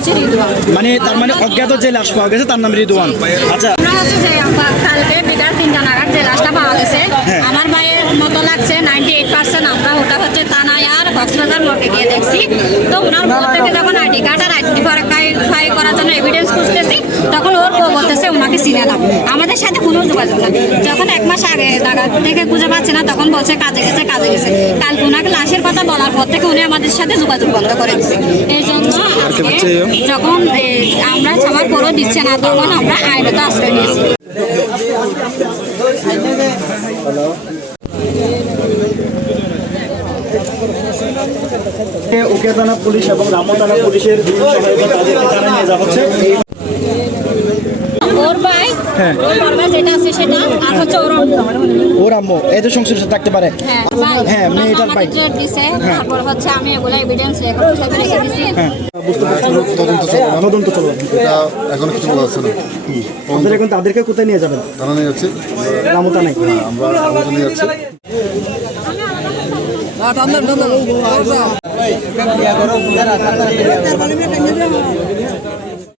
হচ্ছে রিদওয়ান মানে তার মানে অজ্ঞাত যে লাশ পাওয়া গেছে তার নাম রিদওয়ান আচ্ছা। আমরা হচ্ছে যে কালকে বিকাল তিনটা নাগাদ যে লাশটা পাওয়া গেছে হ্যাঁ। আমার ভাইয়ের মতো লাগছে নাইনটি এইট পার্সেন্ট আমরা ওটা হচ্ছে কক্সবাজার মোড়ে গিয়ে দেখছি। তো ওনার থেকে যখন আইডি কার্ড আর আইডি করার জন্য এভিডেন্স খুঁজতেছি তখন ওর বউ বলতেছে ওনাকে চিনে না আমাদের সাথে কোনো যোগাযোগ না যখন এক মাস আগে থেকে খুঁজে পাচ্ছে না তখন বলছে কাজে গেছে কাজে গেছে। কাল ওনাকে পর থেকে উনি আমাদের সাথে যোগাযোগ বন্ধ করে দিচ্ছে এই জন্য আজকে যখন আমরা সবার পরও দিচ্ছে না তখন আমরা আইনত আশ্রয় নিয়েছি। ওকে থানা পুলিশ এবং রামো থানা পুলিশের সহায়তা তাদেরকে থানায় নিয়ে যাওয়া হচ্ছে। ভাই হ্যাঁ। যেটা আছে সেটা আর হচ্ছে ওর ওর আম্মু এদের সংসার থাকতে পারে হ্যাঁ হ্যাঁ, মেয়েটার তারপর হচ্ছে আমি এগুলো এভিডেন্স রেকর্ড হিসেবে রেখে দিছি হ্যাঁ বুঝতে পারছি তদন্ত চলবে এটা এখনও কিছু বলা যাচ্ছে না আমাদের এখন তাদেরকে কোথায় নিয়ে যাবেন জানা নিয়ে যাচ্ছে রামতা নাই আমরা নিয়ে যাচ্ছি ঠান্ডা ঠান্ডা